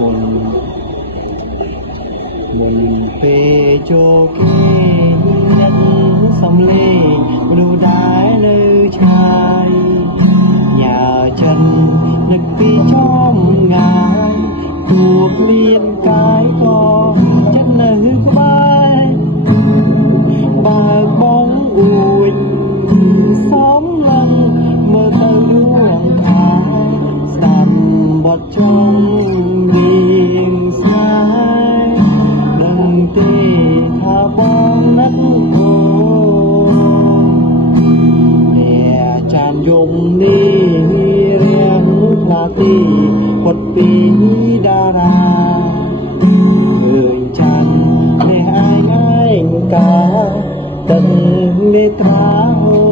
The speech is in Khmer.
មុនពេលចូលគេអ្នកសំលេងមនុស្សដែលនៅឆ្ងាយញ៉ាចិននឹកពីចំងាយទូក្លៀនកាយក៏ចិត្តនៅក្បែរបើបងអួយសំឡឹងមើលទៅដួងខាស្ដាប់បទចង់រៀងស្នេហ៍ដឹងទេថាបងនឹកអូអ្នកចានយំនេះរៀងផ្លាទីពុតពីតារាឃើញចាននេះឯងកាទឹកនេត្រា